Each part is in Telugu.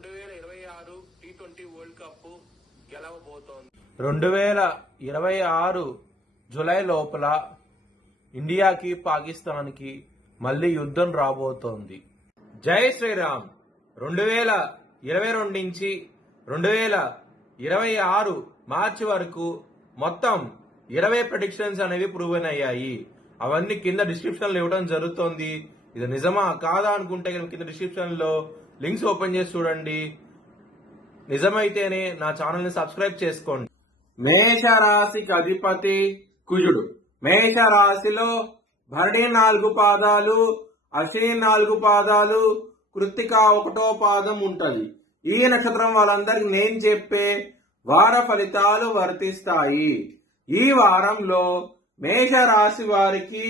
2026 T20 వరల్డ్ కప్ గెలవబోతోంది. 2026 జూలై లోపల ఇండియాకి పాకిస్తాన్కి మళ్ళీ యుద్ధం రాబోతోంది. జై శ్రీరామ్. 2022 నుంచి 2026 మార్చి వరకు మొత్తం 20 ప్రెడిక్షన్స్ అనేవి ప్రూవెన్ అయ్యాయి. అవన్నీ కింద డిస్క్రిప్షన్ లో ఇవ్వడం జరుగుతోంది. ఇది నిజమా కాదా అనుకుంటే కింద డిస్క్రిప్షన్ లో లింక్స్ ఓపెన్ చేసి చూడండి. నిజమైతేనే నా ఛానల్ ని సబ్స్క్రైబ్ చేసుకోండి. మేషరాశికి అధిపతి కుజుడు. మేషరాశిలో భరణి 4 పాదాలు, అశ్విని 4 పాదాలు, కృత్తిక 1వ పాదం ఉంటది. ఈ నక్షత్రం వాళ్ళందరికి నేను చెప్పే వార ఫలితాలు వర్తిస్తాయి. ఈ వారంలో మేషరాశి వారికి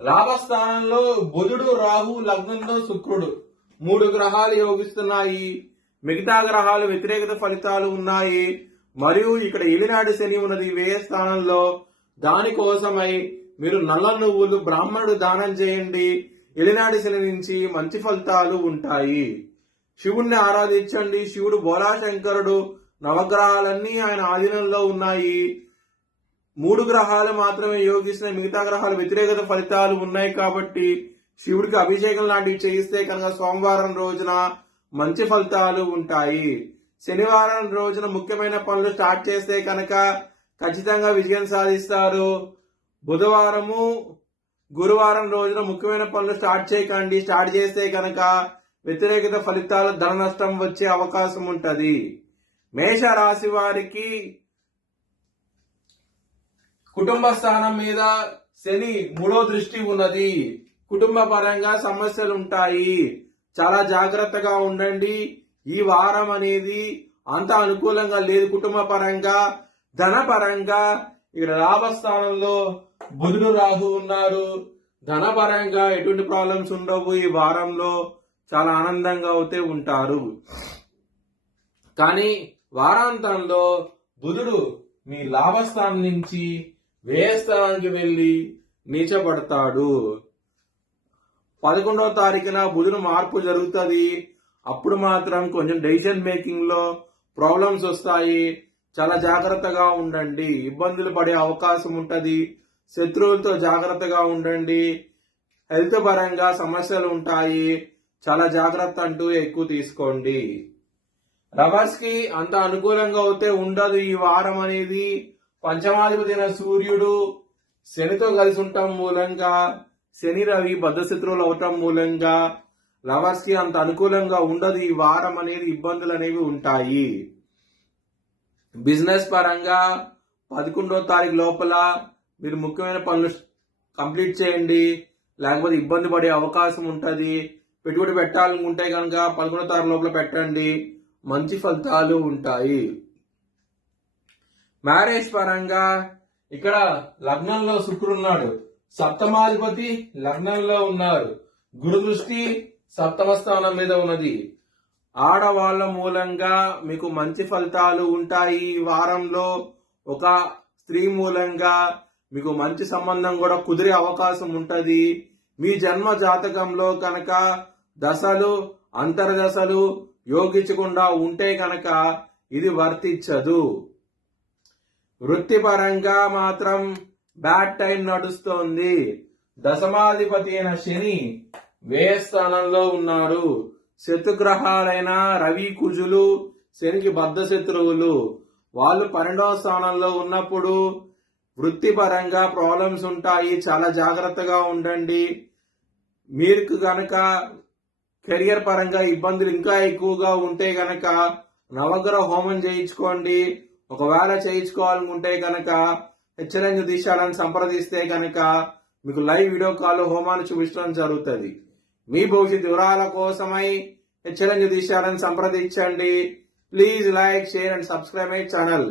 లాభస్థానంలో బుధుడు, రాహు, లగ్నంలో శుక్రుడు 3 గ్రహాలు యోగిస్తున్నాయి. మిగతా గ్రహాలు వ్యతిరేకత ఫలితాలు ఉన్నాయి. మరియు ఇక్కడ ఏలినాటి శని ఉన్నది వ్యయ స్థానంలో. దానికోసమై మీరు నల్ల నువ్వులు బ్రాహ్మణుడు దానం చేయండి. ఏలినాటి శని నుంచి మంచి ఫలితాలు ఉంటాయి. శివుణ్ణి ఆరాధించండి. శివుడు బోలాశంకరుడు. నవగ్రహాలన్నీ ఆయన ఆధీనంలో ఉన్నాయి. 3 గ్రహాలు మాత్రమే యోగిస్తున్న మిగతా గ్రహాలు వ్యతిరేకత ఫలితాలు ఉన్నాయి. కాబట్టి శివుడికి అభిషేకం లాంటివి చేయిస్తే కనుక సోమవారం రోజున మంచి ఫలితాలు ఉంటాయి. శనివారం రోజున ముఖ్యమైన పనులు స్టార్ట్ చేస్తే కనుక ఖచ్చితంగా విజయం సాధిస్తారు. బుధవారము, గురువారం రోజున ముఖ్యమైన పనులు స్టార్ట్ చేయకండి. స్టార్ట్ చేస్తే కనుక వ్యతిరేకత ఫలితాలు, ధన నష్టం వచ్చే అవకాశం ఉంటది. మేషరాశి వారికి కుటుంబ స్థానం మీద శని 3వ దృష్టి ఉన్నది. కుటుంబ పరంగా సమస్యలు ఉంటాయి. చాలా జాగ్రత్తగా ఉండండి. ఈ వారం అనేది అంత అనుకూలంగా లేదు. కుటుంబ పరంగా, ధన పరంగా ఇక్కడ లాభస్థానంలో బుధుడు, రాహు ఉన్నారు. ధన పరంగా ఎటువంటి ప్రాబ్లమ్స్ ఉండవు. ఈ వారంలో చాలా ఆనందంగా అయితే ఉంటారు. కానీ వారాంతంలో బుధుడు మీ లాభస్థానం నుంచి వ్యయస్థానానికి వెళ్లి నీచపడతాడు. 11వ తారీఖున బుధుడు మార్పు జరుగుతుంది. అప్పుడు మాత్రం కొంచెం డెసిషన్ మేకింగ్ లో ప్రాబ్లమ్స్ వస్తాయి. చాలా జాగ్రత్తగా ఉండండి. ఇబ్బందులు పడే అవకాశం ఉంటది. శత్రువులతో జాగ్రత్తగా ఉండండి. హెల్త్ పరంగా సమస్యలు ఉంటాయి. చాలా జాగ్రత్త అంటూ ఎక్కువ తీసుకోండి. రవర్స్ కి అంత అనుకూలంగా అయితే ఉండదు. ఈ వారం అనేది పంచమాధిపతి అయిన సూర్యుడు శనితో కలిసి ఉండటం మూలంగా, శని రవి బద్ధశత్రువులు అవటం మూలంగా లవర్స్ కి అంత అనుకూలంగా ఉండదు. ఈ వారం అనేది ఇబ్బందులు అనేవి ఉంటాయి. బిజినెస్ పరంగా 11వ తారీఖు లోపల మీరు ముఖ్యమైన పనులు కంప్లీట్ చేయండి. లేకపోతే ఇబ్బంది పడే అవకాశం ఉంటది. పెట్టుబడి పెట్టాలనుకుంటే కనుక 11వ తారీఖు లోపల పెట్టండి. మంచి ఫలితాలు ఉంటాయి. మ్యారేజ్ పరంగా ఇక్కడ లగ్నంలో శుక్రుడు ఉన్నాడు. సప్తమాధిపతి లగ్నంలో ఉన్నారు. గురు దృష్టి 7వ స్థానం మీద ఉన్నది. ఆడవాళ్ల మూలంగా మీకు మంచి ఫలితాలు ఉంటాయి. ఈ వారంలో ఒక స్త్రీ మూలంగా మీకు మంచి సంబంధం కూడా కుదిరే అవకాశం ఉంటది. మీ జన్మ జాతకంలో కనుక దశలు, అంతర్దశలు యోగించకుండా ఉంటే కనుక ఇది వర్తించదు. వృత్తిపరంగా మాత్రం బ్యాడ్ టైం నడుస్తోంది. దశమాధిపతి అయిన శని వ్యయ స్థానంలో ఉన్నారు. శత్రుగ్రహాలైన రవి, కుజులు శనికి బద్ధ శత్రువులు. వాళ్ళు 12వ స్థానంలో ఉన్నప్పుడు వృత్తిపరంగా ప్రాబ్లమ్స్ ఉంటాయి. చాలా జాగ్రత్తగా ఉండండి. మీకు గనక కెరియర్ పరంగా ఇబ్బందులు ఇంకా ఎక్కువగా ఉంటే గనక నవగ్రహ హోమం చేయించుకోండి. ఒకవేళ చేయించుకోవాలనుకుంటే కనుక హెచ్చరిక దిశాలను సంప్రదిస్తే కనుక మీకు లైవ్ వీడియో కాల్ హోమాన్ని చూపించడం జరుగుతుంది. మీ భవిష్యత్ వివరాల కోసమై హెచ్చరిక దిశాలను సంప్రదించండి. Please like, share and subscribe my channel.